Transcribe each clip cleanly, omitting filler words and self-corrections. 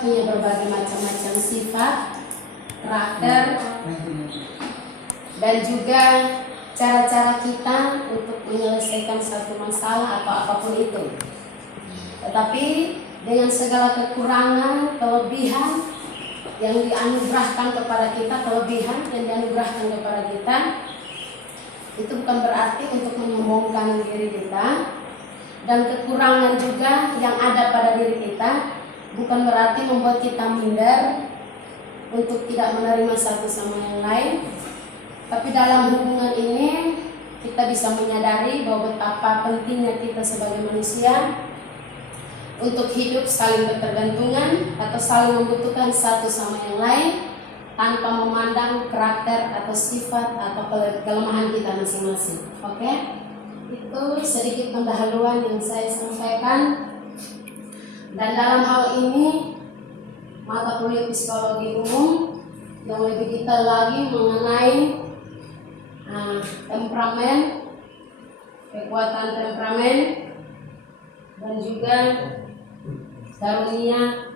kita punya berbagai macam-macam sifat, karakter, dan juga cara-cara kita untuk menyelesaikan satu masalah atau apapun itu. Tetapi dengan segala kekurangan, kelebihan yang dianugerahkan kepada kita, itu bukan berarti untuk menyombongkan diri kita, dan kekurangan juga yang ada pada diri kita bukan berarti membuat kita minder untuk tidak menerima satu sama yang lain. Tapi dalam hubungan ini kita bisa menyadari bahwa betapa pentingnya kita sebagai manusia untuk hidup saling bertergantungan atau saling membutuhkan satu sama yang lain tanpa memandang karakter atau sifat atau kelemahan kita masing-masing. Oke? Itu sedikit pendahuluan yang saya sampaikan. Dan dalam hal ini mata kuliah psikologi umum yang lebih detail lagi mengenai temperamen, kekuatan temperamen, dan juga karunia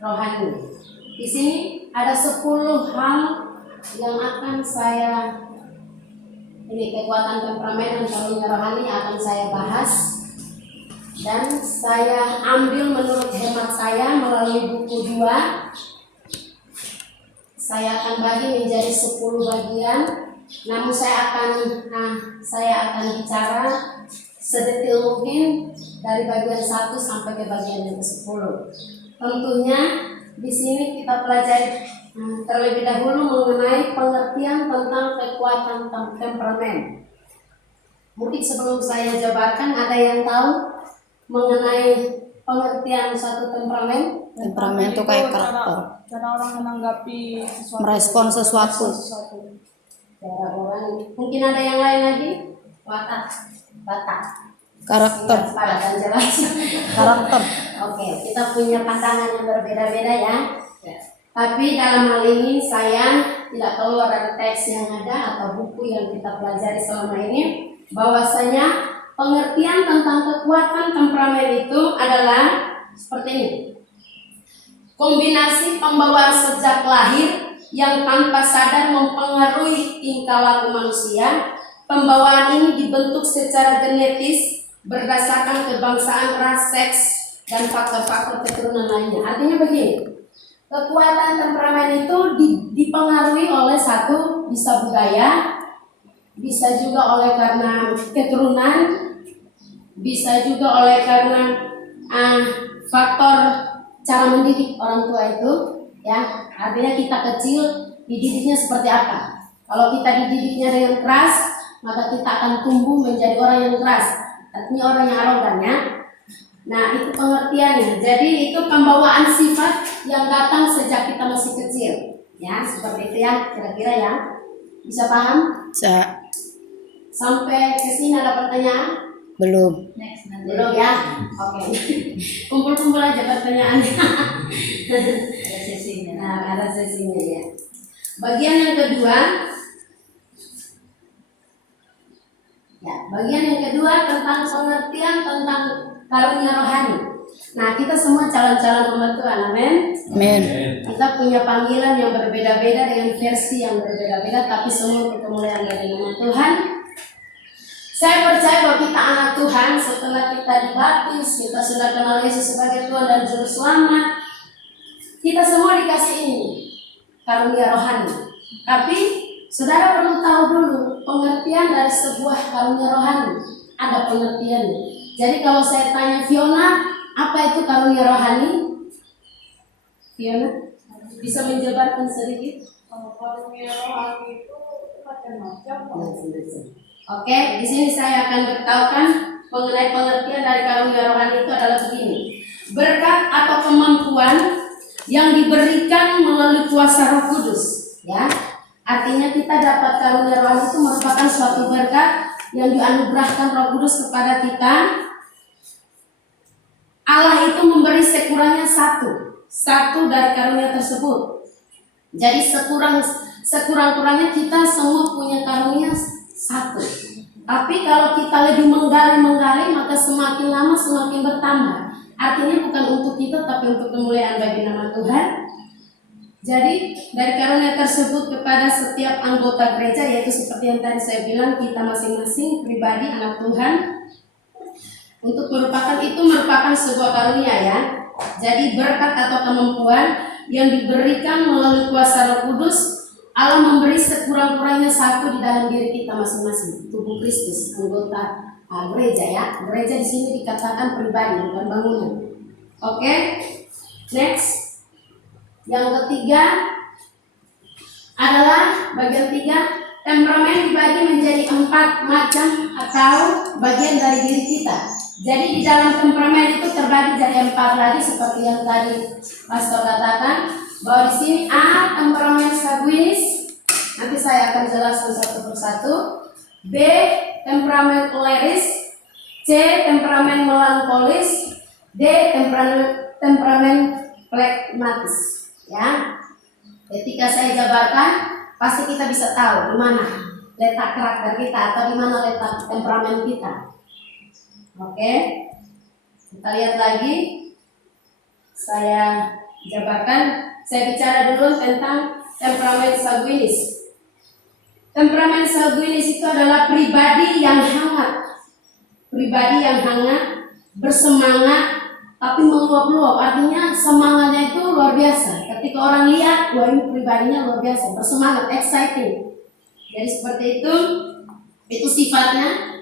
rohani. Di sini ada 10 hal yang akan saya kekuatan temperamen dan karunia rohani akan saya bahas, dan saya ambil menurut hemat saya melalui buku 2. Saya akan bagi menjadi 10 bagian. Namun saya akan bicara sedetail mungkin dari bagian 1 sampai ke bagian yang ke-10. Tentunya di sini kita pelajari terlebih dahulu mengenai pengertian tentang kekuatan temperamen. Mungkin sebelum saya jabarkan, ada yang tahu mengenai pengertian satu temperamen? Temperamen itu kayak karakter. Cara orang menanggapi sesuatu. Merespon sesuatu. Cara orang. Mungkin ada yang lain lagi? Watak. Karakter. Padat dan jelas. Karakter. Oke, kita punya pandangan yang berbeda-beda ya. Tapi dalam hal ini saya tidak keluar dari teks yang ada atau buku yang kita pelajari selama ini, bahwasanya pengertian tentang kekuatan temperamen itu adalah seperti ini. Kombinasi pembawaan sejak lahir yang tanpa sadar mempengaruhi tingkah laku manusia. Pembawaan ini dibentuk secara genetis berdasarkan kebangsaan, ras, seks, dan faktor-faktor keturunan lainnya. Artinya begini, kekuatan temperamen itu dipengaruhi oleh satu, bisa budaya, bisa juga oleh karena keturunan, bisa juga oleh karena faktor cara mendidik orang tua itu, ya. Artinya kita kecil dididiknya seperti apa. Kalau kita dididiknya dengan keras, maka kita akan tumbuh menjadi orang yang keras, artinya orang yang arogan, ya. Nah, itu pengertiannya. Jadi itu pembawaan sifat yang datang sejak kita masih kecil, ya, seperti itu ya, kira-kira ya. Bisa paham? Bisa. Sampai ke sini ada pertanyaan? Belum. Belum ya? Oke. Kumpul-kumpul aja pertanyaannya. Ada sesinya ya. Bagian yang kedua. Ya, bagian yang kedua tentang pengertian tentang karunia rohani. Nah, kita semua calon-calon hamba Tuhan, amin. Amin. Kita punya panggilan yang berbeda-beda dengan versi yang berbeda-beda, tapi semua kemuliaan dari nama Tuhan. Saya percaya bahwa kita anak Tuhan setelah kita dibaptis, kita sudah kenal Yesus sebagai Tuhan dan Juru Selamat. Kita semua dikasih ini, karunia rohani. Tapi saudara perlu tahu dulu pengertian dari sebuah karunia rohani. Ada pengertiannya. Jadi kalau saya tanya Fiona, apa itu karunia rohani? Fiona, bisa menjabarkan sedikit? Karunia rohani itu macam-macam. Oke, di sini saya akan beritahukan mengenai pengertian dari karunia rohani itu adalah begini. Berkat atau kemampuan yang diberikan melalui kuasa Roh Kudus, ya. Artinya kita dapat karunia rohani itu merupakan suatu berkat yang dianugerahkan Roh Kudus kepada kita. Allah itu memberi sekurangnya satu dari karunia tersebut. Jadi sekurang-kurangnya kita semua punya karunia satu. Tapi kalau kita lebih menggali, maka semakin lama semakin bertambah. artinya bukan untuk kita tapi untuk kemuliaan bagi nama Tuhan. Jadi dari karunia tersebut kepada setiap anggota gereja, yaitu seperti yang tadi saya bilang, kita masing-masing pribadi anak Tuhan, untuk merupakan sebuah karunia ya. Jadi berkat atau kemampuan yang diberikan melalui kuasa Roh Kudus, Allah memberi sekurang-kurangnya satu di dalam diri kita masing-masing, tubuh Kristus, anggota gereja ya. Gereja di sini dikatakan pribadi, bukan bangunan. Oke, next. Yang ketiga adalah bagian 3, temperamen dibagi menjadi 4 macam atau bagian dari diri kita. Jadi di dalam temperamen itu terbagi jadi 4 lagi seperti yang tadi Pastor katakan, bahwa di sini A, temperamen sanguinis, nanti saya akan jelaskan satu persatu. B, temperamen koleris. C, temperamen melankolis. D, temperamen pragmatis. Ya, ketika saya jabarkan, pasti kita bisa tahu di mana letak karakter kita atau di mana letak temperamen kita. Oke, kita lihat lagi. Saya jabarkan. Saya bicara dulu tentang temperamen sanguinis. Temperamen sanguinis itu adalah pribadi yang hangat, bersemangat, tapi meluap-luap. Artinya semangatnya itu luar biasa. Ketika orang lihat, wah ini pribadinya luar biasa, bersemangat, exciting. Jadi seperti itu sifatnya.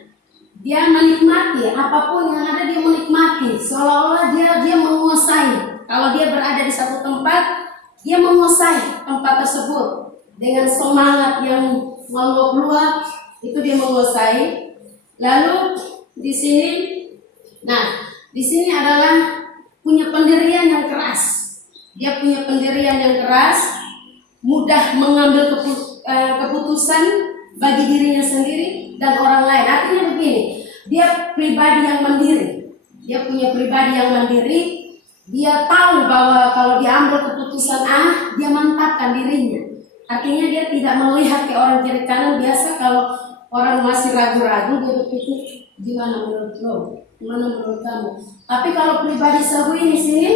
Dia menikmati apapun yang ada, dia menikmati, seolah-olah dia menguasai. Kalau dia berada di satu tempat, dia menguasai tempat tersebut dengan semangat yang meluap-luap, itu dia menguasai. Lalu di sini adalah punya pendirian yang keras. Dia punya pendirian yang keras, mudah mengambil keputusan bagi dirinya sendiri dan orang lain. Artinya begini, dia pribadi yang mandiri. Dia punya pribadi yang mandiri. Dia tahu bahwa kalau dia ambil keputusan A, dia mantapkan dirinya. Artinya dia tidak melihat ke orang kiri kanan. Biasa kalau orang masih ragu-ragu, dia berpikir gimana menurut lo, gimana menurut kamu. Tapi kalau pribadi sanguinis ini,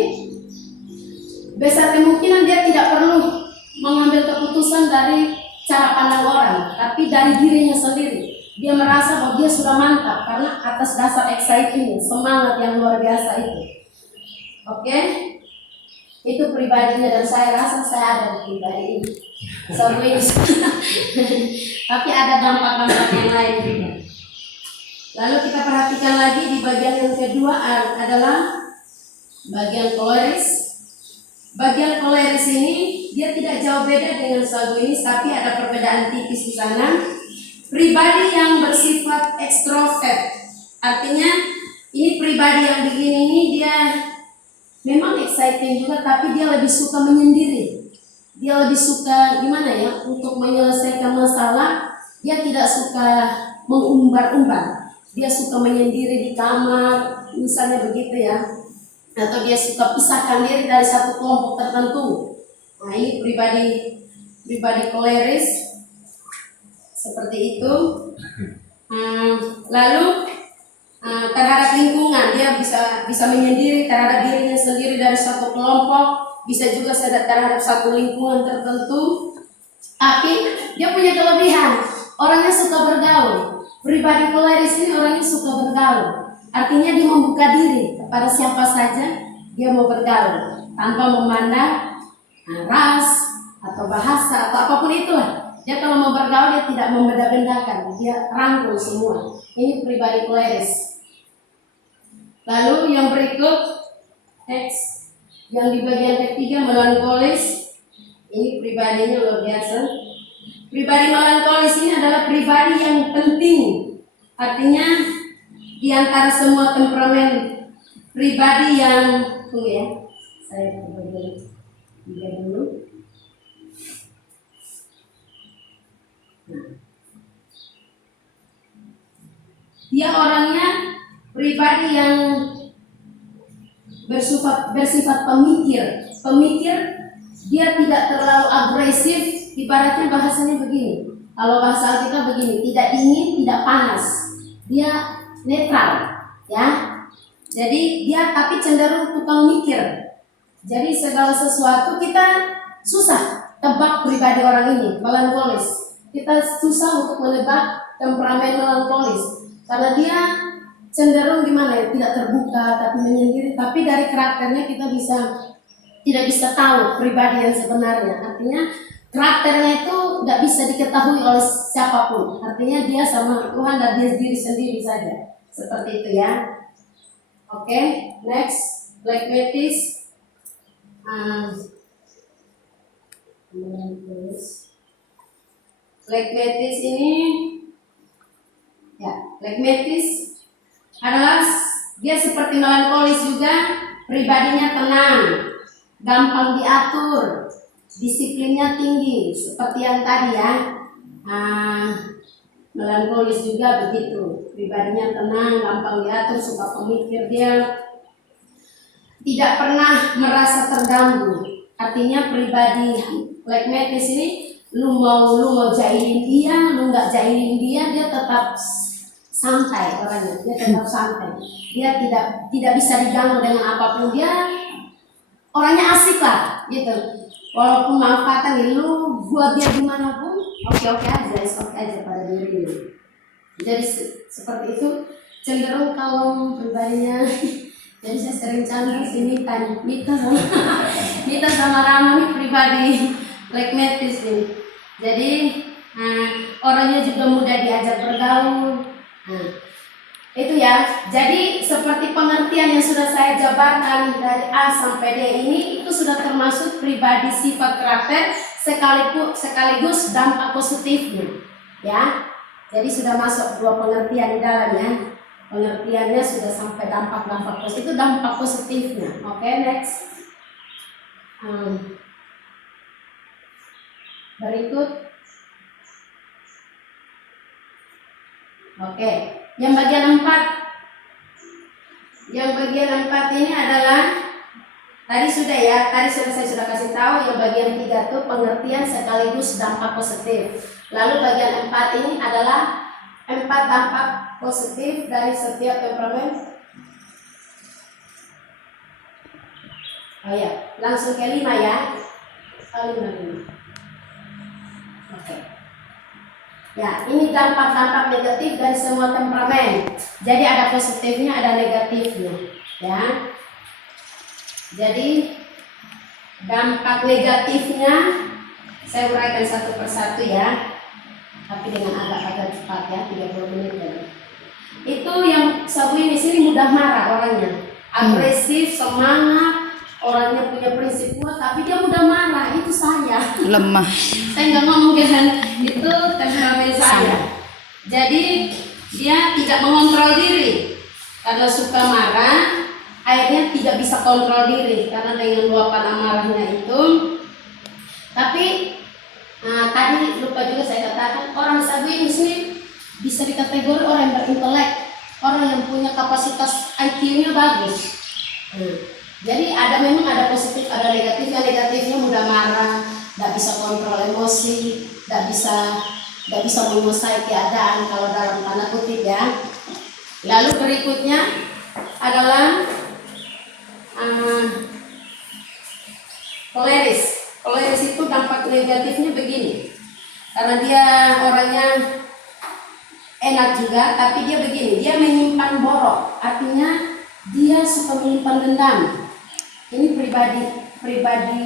besar kemungkinan dia tidak perlu mengambil keputusan dari cara pandang orang, tapi dari dirinya sendiri. Dia merasa bahwa dia sudah mantap karena atas dasar exciting, semangat yang luar biasa itu. Oke, itu pribadinya, dan saya rasa saya ada di pribadi ini. Sanguinis. Tapi ada dampak-dampak yang lain juga. Lalu kita perhatikan lagi di bagian yang kedua adalah bagian koleris. Bagian koleris ini dia tidak jauh beda dengan sanguinis, tapi ada perbedaan tipis di sana. Pribadi yang bersifat ekstrovert, artinya ini pribadi yang begini ini dia memang exciting juga, tapi dia lebih suka menyendiri. Dia lebih suka gimana ya, untuk menyelesaikan masalah. Dia tidak suka mengumbar-umbar. Dia suka menyendiri di kamar, misalnya begitu ya. Atau dia suka pisahkan diri dari satu kelompok tertentu. Nah, ini pribadi koleris seperti itu. Lalu terhadap lingkungan, dia bisa menyendiri terhadap dirinya sendiri dari satu kelompok, bisa juga terhadap satu lingkungan tertentu. Tapi dia punya kelebihan, orangnya suka bergaul. Pribadi koleris ini orangnya suka bergaul. Artinya dia membuka diri kepada siapa saja, dia mau bergaul tanpa memandang ras atau bahasa atau apapun itulah. Dia kalau mau bergaul, dia tidak membeda-bedakan, dia rangkul semua. Ini pribadi koleris. Lalu yang berikut, next, yang di bagian ketiga, melankolis. Ini pribadinya luar biasa. Pribadi melankolis ini adalah pribadi yang penting. Artinya di antara semua temperamen pribadi yang saya berbagi dulu. Dia orangnya pribadi yang bersifat pemikir. Dia tidak terlalu agresif. Ibaratnya bahasanya begini. Kalau bahasa kita begini, tidak dingin, tidak panas. Dia netral, ya. Jadi dia tapi cenderung tukang mikir. Jadi segala sesuatu kita susah tebak pribadi orang ini, melankolis. Kita susah untuk menebak temperamen melankolis karena dia cenderung gimana ya, tidak terbuka tapi menyendiri. Tapi dari karakternya kita tidak bisa tahu pribadi yang sebenarnya. Artinya karakternya itu nggak bisa diketahui oleh siapapun. Artinya dia sama Tuhan dan dia diri sendiri saja. Seperti itu ya. Oke, next, Black Metis. Black Metis ini, ya, Black Metis adalah dia seperti melankolis juga, pribadinya tenang, gampang diatur, disiplinnya tinggi, seperti yang tadi ya. Melankolis juga begitu, pribadinya tenang, gampang diatur, suka pemikir dia, tidak pernah merasa terganggu. Artinya pribadi Black Metis ini, lu mau jahilin dia, lu nggak jahilin dia, dia tetap santai orangnya, dia tetap santai. Dia tidak bisa diganggu dengan apapun, dia orangnya asik lah gitu. Walaupun manfaatan lu buat dia gimana pun oke aja, oke aja pada diri. Jadi seperti itu, cenderung kalau pribadinya. Jadi saya sering canda sini tanya Mita sama Rama nih pribadi Black Metis nih. Jadi orangnya juga mudah diajak bergaul. Itu ya. Jadi seperti pengertian yang sudah saya jabarkan dari A sampai D ini, itu sudah termasuk pribadi sifat karakter sekaligus dampak positifnya. Ya. Jadi sudah masuk dua pengertian di dalamnya. Pengertiannya sudah sampai dampak positif, itu dampak positifnya. Oke, next. Berikut. Oke. Yang bagian 4. Yang bagian 4 ini adalah tadi saya sudah kasih tahu yang bagian 3 itu pengertian sekaligus dampak positif. Lalu bagian 4 ini adalah 4 dampak positif dari setiap temperamen. Oh ya, langsung ke 5 ya. 5. Oke. Ya, ini dampak-dampak negatif dari semua temperamen. Jadi ada positifnya, ada negatifnya, ya. Jadi dampak negatifnya saya uraikan satu persatu ya, tapi dengan agak cepat ya, 30 menit ya. Itu yang Sabu ini sini mudah marah orangnya, agresif, semangat, orangnya punya prinsip kuat, tapi dia mudah marah. Itu saya. Lemah. Saya nggak ngomong kan, itu temperamen saya. Jadi dia tidak mengontrol diri karena suka marah, akhirnya tidak bisa kontrol diri karena dengan luapan amarahnya itu. Tapi tadi lupa juga saya katakan, orang Sabu ini sini bisa dikategori orang yang berintelek, orang yang punya kapasitas IQ-nya bagus. Jadi memang ada positif, ada negatifnya. Negatifnya mudah marah, tidak bisa kontrol emosi, tidak bisa menguasai keadaan kalau dalam tanda kutip ya. Lalu berikutnya adalah koleris. Koleris itu dampak negatifnya begini, karena dia orangnya enak juga, tapi dia begini, dia menyimpan borok, artinya dia suka menyimpan dendam. Ini pribadi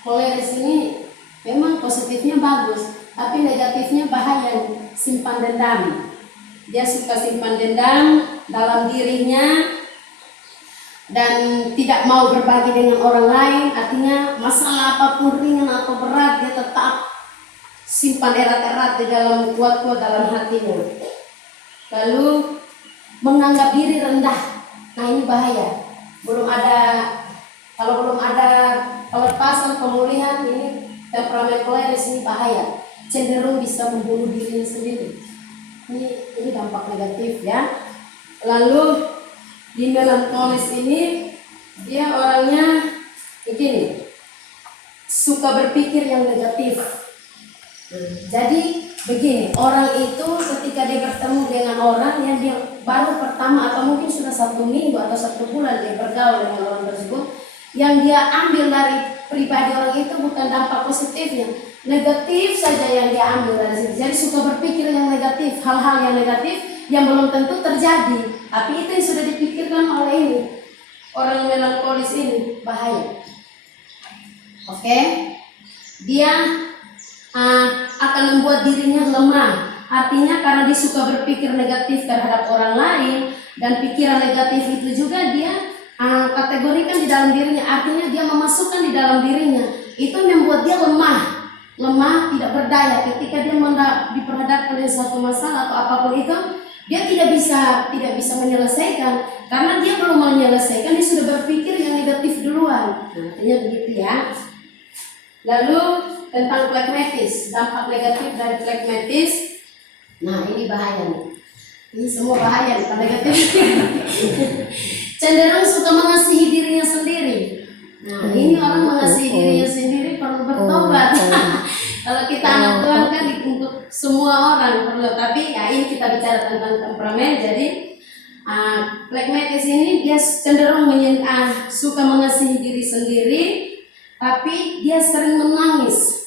koleris ini memang positifnya bagus, tapi negatifnya bahaya, simpan dendam. Dia suka simpan dendam dalam dirinya dan tidak mau berbagi dengan orang lain. Artinya masalah apapun ringan atau berat, dia tetap simpan erat-erat di dalam, kuat-kuat dalam hatinya. Lalu menganggap diri rendah. Nah ini bahaya. Kalau belum ada pelepasan, pemulihan, ini temperamen koleris ini bahaya. Cenderung bisa membunuh dirinya sendiri. Ini dampak negatif ya. Lalu di melankolis ini dia orangnya begini, suka berpikir yang negatif. Jadi begini, orang itu ketika dia bertemu dengan orang yang dia baru pertama atau mungkin sudah 1 minggu atau 1 bulan dia bergaul dengan orang tersebut, yang dia ambil dari pribadi orang itu bukan dampak positifnya, negatif saja yang dia ambil dari situ. Jadi suka berpikir yang negatif, hal-hal yang negatif yang belum tentu terjadi, tapi itu yang sudah dipikirkan oleh ini orang melankolis ini, bahaya. Oke, dia akan membuat dirinya lemah. Artinya karena dia suka berpikir negatif terhadap orang lain, dan pikiran negatif itu juga dia kategorikan di dalam dirinya. Artinya dia memasukkan di dalam dirinya. Itu membuat dia lemah, tidak berdaya. Ketika dia diperhadapkan dengan satu masalah atau apapun itu, dia tidak bisa menyelesaikan karena dia belum menyelesaikan, dia sudah berpikir yang negatif duluan. Artinya begitu ya. Lalu tentang phlegmatis, dampak negatif dari phlegmatis. Nah, ini bahaya nih. Ini semua bahaya nih, negatif. Cenderung suka mengasihi dirinya sendiri. Nah, ini orang mengasihi dirinya sendiri perlu bertobat. Kalau kita anak Tuhan kan untuk semua orang perlu, tapi ya ini kita bicara tentang temperamen. Jadi phlegmatis ini dia cenderung suka mengasihi diri sendiri, tapi dia sering menangis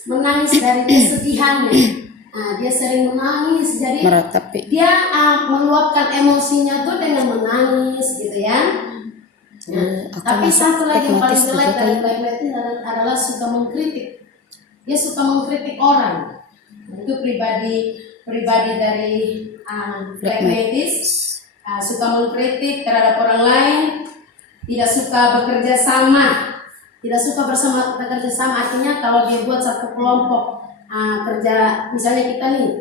dari kesedihannya. Dia sering menangis, jadi Meratapi. dia meluapkan emosinya tuh dengan menangis gitu ya. Tapi satu lagi yang paling jelek dari phlegmatis adalah suka mengkritik. Dia suka mengkritik orang. Itu pribadi dari phlegmatis, suka mengkritik terhadap orang lain, tidak suka bekerja sama. Tidak suka bekerja sama, artinya kalau dia buat satu kelompok kerja, misalnya kita nih,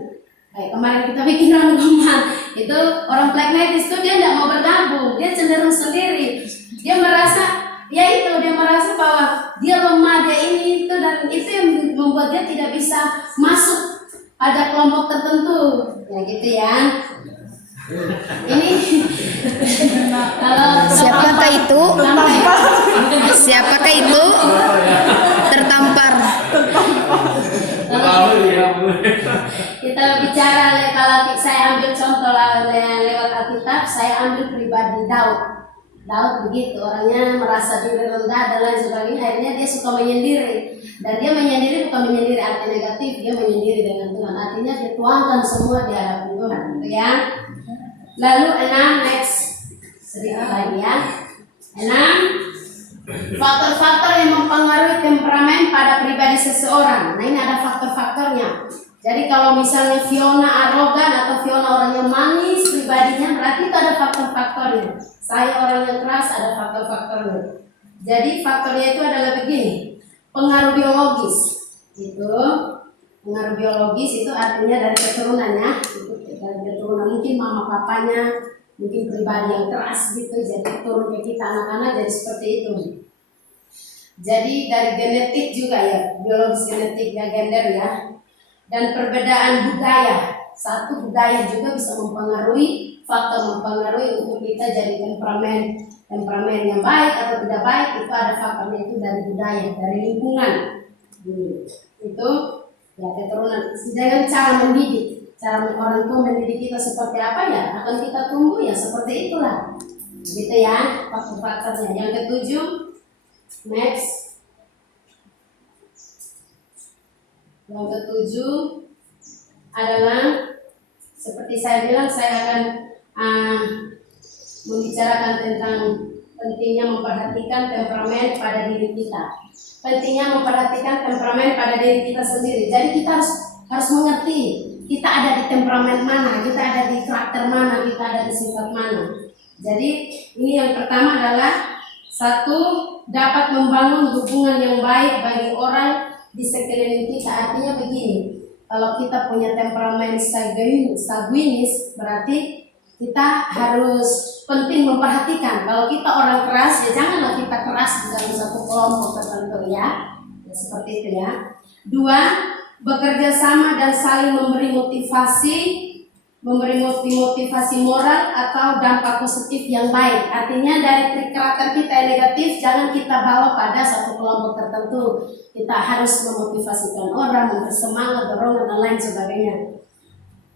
kayak kemarin kita bikin rangkuman, itu orang phlegmatis tuh dia tidak mau bergabung, dia cenderung sendiri, dia merasa bahwa dia lemah, dia ini itu, dan itu yang membuat dia tidak bisa masuk pada kelompok tertentu, ya gitu ya. Ini kalau Siapakah itu? Siapakah itu? Tertampar. Kita bicara, kalau saya ambil contoh lewat Alkitab, saya ambil pribadi Daud begitu, orangnya merasa diri rendah dan lain sebagainya, akhirnya dia suka menyendiri. Dan dia menyendiri bukan menyendiri arti negatif, dia menyendiri dengan Tuhan, artinya dia tuangkan semua di hadapan Tuhan, gitu ya. Lalu 6, next sedikit lagi ya. 6, faktor-faktor yang mempengaruhi temperamen pada pribadi seseorang. Nah, ini ada faktor-faktornya. Jadi kalau misalnya Fiona arogan atau Fiona orang yang manis pribadinya, berarti itu ada faktor-faktornya. Saya orang yang keras, ada faktor-faktornya. Jadi faktornya itu adalah begini, pengaruh biologis. Pengaruh biologis itu artinya dari keturunannya, dari keturunan, mungkin mama papanya, mungkin pribadi yang keras gitu, jadi turun ke kita anak-anak jadi seperti itu. Jadi dari genetik juga ya, biologis, genetik ya, gender ya. Dan perbedaan budaya, satu budaya juga bisa mempengaruhi, faktor mempengaruhi untuk kita jadi temperamen yang baik atau tidak baik. Itu ada faktornya, itu dari budaya, dari lingkungan. Itu ya keturunan. Dengan cara mendidik, cara orang tua mendidik kita seperti apa ya, akan kita tumbuh ya seperti itulah. Gitu ya, faktor-faktornya. Yang ketujuh, next. Yang ketujuh adalah seperti saya bilang, saya akan membicarakan tentang pentingnya memperhatikan temperamen pada diri kita. Pentingnya memperhatikan temperamen pada diri kita sendiri. Jadi kita harus mengerti kita ada di temperamen mana, kita ada di karakter mana, kita ada di sifat mana. Jadi ini yang pertama adalah, satu, dapat membangun hubungan yang baik bagi orang di sekeliling kita. Artinya begini, kalau kita punya temperamen sanguinis, berarti kita harus penting memperhatikan. Kalau kita orang keras, ya janganlah kita keras di dalam satu kelompok tertentu ya seperti itu ya. 2, bekerja sama dan saling memberi motivasi memberi motivasi moral atau dampak positif yang baik. Artinya dari karakter kita yang negatif jangan kita bawa pada satu kelompok tertentu. Kita harus memotivasikan orang, memberi semangat, dorongan dan lain sebagainya.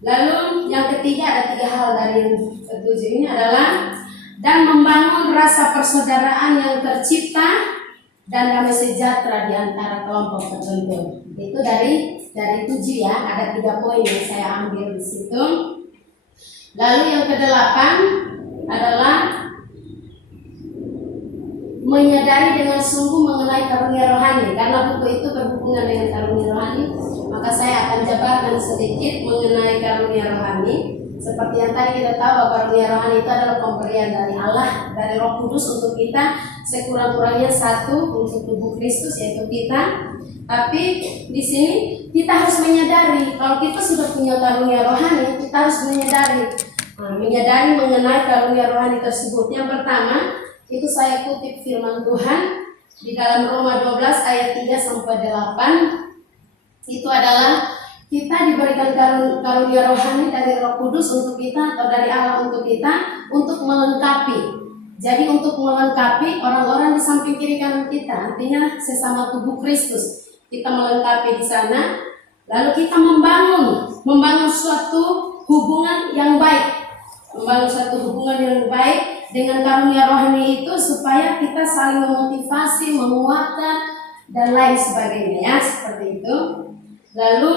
Lalu yang ketiga, ada 3 hal dari yang ketujuh ini adalah dan membangun rasa persaudaraan yang tercipta dan damai sejahtera di antara kelompok tertentu. Itu dari 7 ya, ada 3 poin yang saya ambil di situ. Lalu yang ke-8 adalah menyadari dengan sungguh mengenai karunia rohani. Karena buku itu berhubungan dengan karunia rohani, maka saya akan jabarkan sedikit mengenai karunia rohani. Seperti yang tadi kita tahu bahwa karunia rohani itu adalah pemberian dari Allah, dari Roh Kudus untuk kita, sekurang-kurangnya satu untuk tubuh Kristus yaitu kita. Tapi di sini kita harus menyadari kalau kita sudah punya karunia rohani, kita harus menyadari mengenai karunia rohani tersebut. Yang pertama, itu saya kutip firman Tuhan di dalam Roma 12 ayat 3 sampai 8. Itu adalah kita diberikan karunia rohani dari Roh Kudus untuk kita atau dari Allah untuk kita untuk melengkapi. Jadi untuk melengkapi orang-orang di samping kiri kanan kita, artinya sesama tubuh Kristus. Kita melengkapi di sana, lalu kita membangun suatu hubungan yang baik, dengan karunia rohani itu supaya kita saling memotivasi, menguatkan dan lain sebagainya ya, seperti itu. Lalu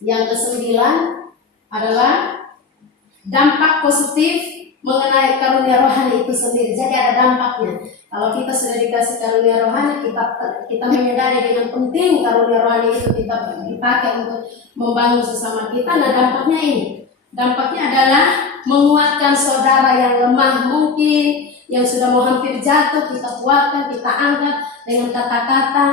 yang ke-9 adalah dampak positif mengenai karunia rohani itu sendiri. Jadi ada dampaknya. Kalau kita sudah dikasih karunia rohani, kita menyadari dengan penting karunia rohani itu kita dipakai untuk membangun sesama kita. Nah, dampaknya ini. Dampaknya adalah menguatkan saudara yang lemah mungkin, yang sudah mau hampir jatuh, kita kuatkan, kita angkat dengan kata-kata.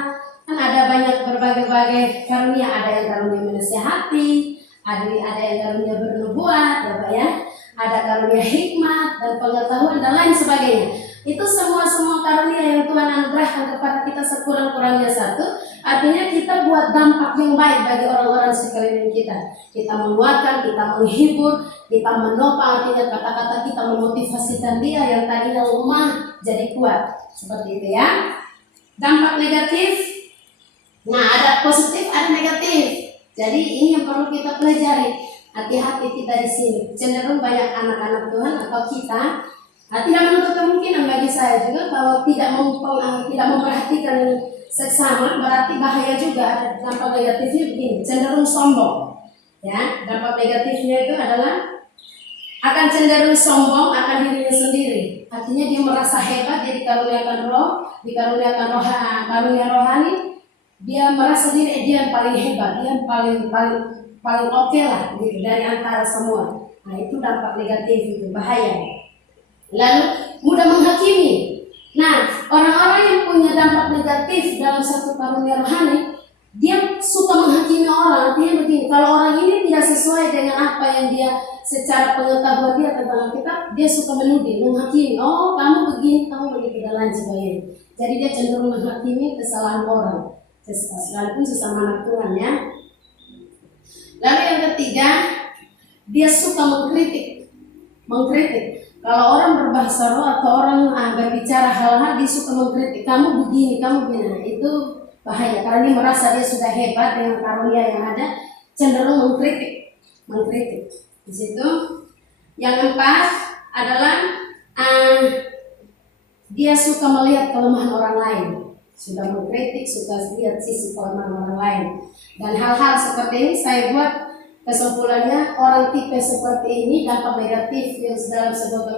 Kan ada banyak berbagai karunia, ada yang karunia menasihati, ada yang karunia bernubuat, ya Pak ya. Ada karunia hikmat dan pengetahuan dan lain sebagainya. Itu semua karunia yang Tuhan anugerahkan kepada kita sekurang-kurangnya satu. Artinya kita buat dampak yang baik bagi orang-orang sekeliling kita. Kita menguatkan, kita menghibur, kita menopang, artinya kata-kata kita memotivasikan dia yang tadinya lemah jadi kuat. Seperti itu ya. Dampak negatif. Nah, ada positif, ada negatif. Jadi ini yang perlu kita pelajari. Hati-hati kita di sini. Cenderung banyak anak-anak Tuhan atau kita tidak menutup kemungkinan bagi saya juga kalau tidak memperhatikan sesama, berarti bahaya juga. Ada dampak negatifnya begini, cenderung sombong. Ya, dampak negatifnya itu adalah akan cenderung sombong akan dirinya sendiri. Artinya dia merasa hebat, dia dikaruniakan roh, karunia rohani. Dia merasa diri dia yang paling hebat, dia yang paling oke lah gitu, dari antara semua. Nah, itu dampak negatif, itu bahaya. Lalu mudah menghakimi. Nah, orang-orang yang punya dampak negatif dalam satu karunia rohani, dia suka menghakimi orang. Artinya begini, kalau orang ini tidak sesuai dengan apa yang dia secara pengetahuan dia tentang Alkitab, dia suka menuding, menghakimi. Oh, kamu begini, kamu begitu dan lain sebagainya. Jadi dia cenderung menghakimi kesalahan orang, sekalipun sesama anak Tuhan ya. Lalu yang ketiga, dia suka mengkritik. Kalau orang berbahasa roh atau orang berbicara hal-hal, dia suka mengkritik. Kamu begini, kamu begini. Nah, itu bahaya karena dia merasa dia sudah hebat dengan karunia yang ada, cenderung mengkritik. Di situ. Yang keempat adalah dia suka melihat kelemahan orang lain. Sudah mengkritik, suka lihat sisi kelemahan orang lain. Dan hal-hal seperti ini saya buat kesimpulannya, orang tipe seperti ini dampak negatif yang dalam sebuah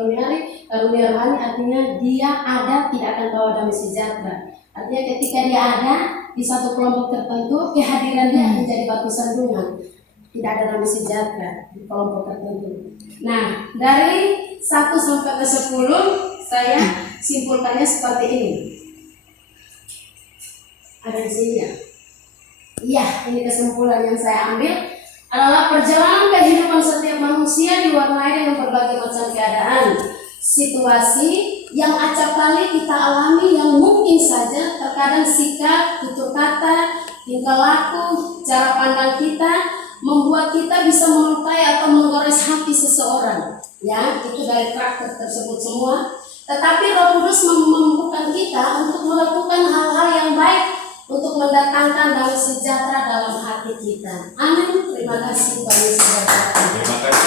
karunia rohani, artinya dia ada tidak akan bawa damai sejahtera. Artinya ketika dia ada di satu kelompok tertentu, kehadiran dia menjadi batu sandungan, tidak ada damai sejahtera di kelompok tertentu. Nah, dari 1 sampai ke 10 saya simpulkannya seperti ini. Ada di sini ya. Iya, ini kesimpulan yang saya ambil adalah perjalanan kehidupan setiap manusia diwarnai dengan berbagai macam keadaan, situasi yang acap kali kita alami, yang mungkin saja terkadang sikap, tutur kata, tingkah laku, cara pandang kita membuat kita bisa melukai atau menggores hati seseorang. Ya, itu dari karakter tersebut semua. Tetapi Roh Kudus memampukan kita untuk melakukan hal-hal yang baik, untuk mendatangkan damai sejahtera dalam hati kita. Amin. Terima kasih Tuhan Yesus. Terima kasih.